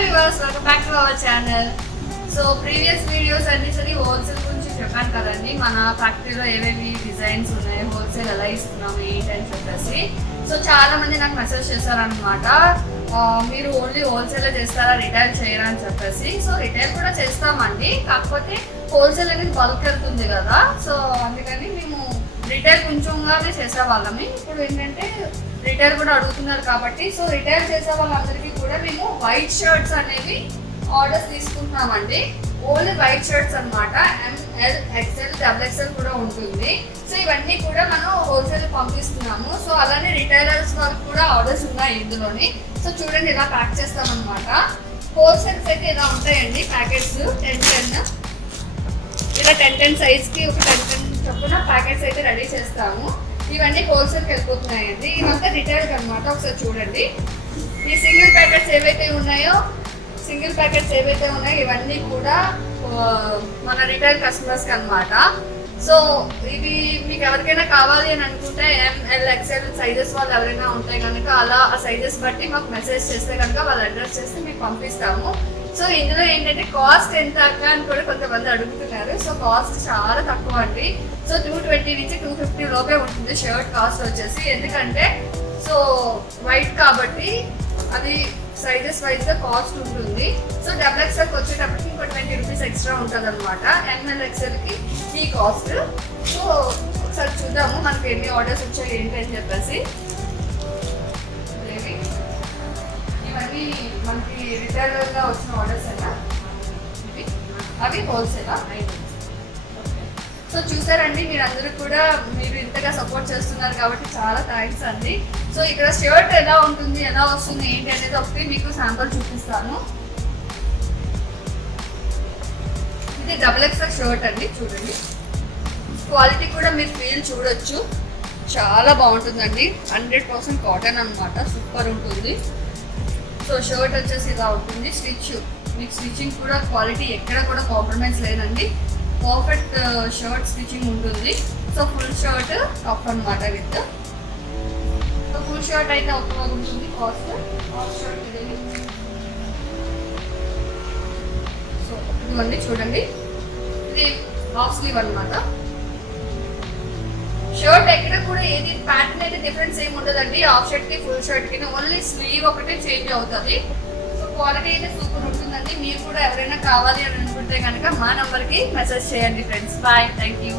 viewers, welcome back to our channel. So previous videos అన్ని సరి wholesale గురించి చెప్పాను కదండి. మన ఫ్యాక్టరీలో ఏవేవి డిజైన్స్ ఉన్నాయి, హోల్సేల్ ఎలా ఇస్తున్నాం ఏంటి అని చెప్పేసి. సో చాలా మంది నాకు మెసేజ్ చేశారనమాట, మీరు ఓన్లీ హోల్సేల్ చేస్తారా, రిటైల్ చేయరా అని చెప్పేసి. సో రిటైల్ కూడా చేస్తామండి, కాకపోతే హోల్సేల్ అనేది బల్క్ వెళ్తుంది కదా. సో అందుకని మేము రిటైల్ కొంచెంగానే చేసేవాళ్ళమి. ఇప్పుడు ఏంటంటే రిటైల్ కూడా అడుగుతున్నారు కాబట్టి, సో రిటైల్ చేసే వాళ్ళందరికీ కూడా మేము వైట్ షర్ట్స్ అనేవి ఆర్డర్స్ తీసుకుంటున్నామండి. ఓన్లీ వైట్ షర్ట్స్ అనమాట. ML, XL, XXL కూడా ఉంటుంది. సో ఇవన్నీ కూడా మనం హోల్సేల్ పంపిస్తున్నాము. సో అలానే రిటైలర్స్ వాళ్ళకి కూడా ఆర్డర్స్ ఉన్నాయి ఇందులోని. సో చూడండి ఇలా ప్యాక్ చేస్తామన్నమాట. హోల్సేల్స్ అయితే ఇలా ఉంటాయండి ప్యాకెట్స్ 10-10 ఇలా 10-10 సైజ్కి ఒక 10-10 చొప్పున ప్యాకెట్స్ అయితే రెడీ చేస్తాము. ఇవన్నీ హోల్సేల్కి వెళ్ళిపోతున్నాయండి. ఇవంతా రిటైల్కి అనమాట. ఒకసారి చూడండి, ఈ సింగిల్ ప్యాకెట్స్ ఏవైతే ఉన్నాయో ఇవన్నీ కూడా మన రిటైల్ కస్టమర్స్కి అనమాట. సో ఇవి మీకు ఎవరికైనా కావాలి అని అనుకుంటే ML, XL సైజెస్ వాళ్ళు ఎవరైనా ఉంటాయి కనుక అలా ఆ సైజెస్ బట్టి మాకు మెసేజ్ చేస్తే కనుక వాళ్ళు అడ్రస్ చేస్తే మీకు పంపిస్తాము. సో ఇందులో ఏంటంటే కాస్ట్ ఎంత అని కూడా కొంతమంది అడుగుతున్నారు. సో కాస్ట్ చాలా తక్కువ అండి. సో 220 నుంచి 250 లోపే ఉంటుంది షర్ట్ కాస్ట్ వచ్చేసి. ఎందుకంటే సో వైట్ కాబట్టి అది సైజెస్ వైజ్ గా కాస్ట్ ఉంటుంది. సో XXL వచ్చేటప్పటికి ఇంకో 20 రూపీస్ ఎక్స్ట్రా ఉంటుంది అనమాట. ML, XL కి ఈ కాస్ట్. సో ఒకసారి చూద్దాము మనకి ఎన్ని ఆర్డర్స్ వచ్చాయి ఏంటి అని చెప్పేసి. ఇవన్నీ మనకి రిటైలర్ గా వచ్చిన ఆర్డర్స్ అయినా అవి హోల్సేలా. సో చూసారండి, మీరందరూ కూడా మీరు ఇంతగా సపోర్ట్ చేస్తున్నారు కాబట్టి చాలా థ్యాంక్స్ అండి. సో ఇక్కడ షర్ట్ ఎలా ఉంటుంది, ఎలా వస్తుంది ఏంటి అనేది ఒకటి మీకు శాంపుల్ చూపిస్తాను. ఇది XXL షర్ట్ అండి. చూడండి, క్వాలిటీ కూడా మీరు ఫీల్ చూడొచ్చు, చాలా బాగుంటుందండి. 100% కాటన్ అనమాట, సూపర్ ఉంటుంది. సో షర్ట్ వచ్చేసి ఇలా ఉంటుంది. మీకు స్టిచ్చింగ్ కూడా క్వాలిటీ ఎక్కడ కూడా కాంప్రమైజ్ లేదండి. పర్ఫెక్ట్ షర్ట్ స్టిచ్చింగ్ ఉంటుంది. సో ఫుల్ షర్ట్ టాప్ అనమాట విత్. సో ఫుల్ షర్ట్ అయితే ఒక ఉంటుంది కాస్ట్. షర్ట్ సో ఇదిగోండి చూడండి, ఇది హాఫ్ స్లీవ్ అనమాట. షర్ట్ ఎక్కడ కూడా ఏది ప్యాటర్న్ అయితే డిఫరెన్స్ ఏమి ఉండదండి. హాఫ్ షర్ట్ కి ఫుల్ షర్ట్ కి ఓన్లీ స్లీవ్ ఒకటే చేంజ్ అవుతుంది. సో క్వాలిటీ అయితే సూపర్ ఉంటుందండి. మీరు కూడా ఎవరైనా కావాలి అని అనుకుంటే కనుక మా నంబర్కి మెసేజ్ చేయండి ఫ్రెండ్స్. Bye, thank you.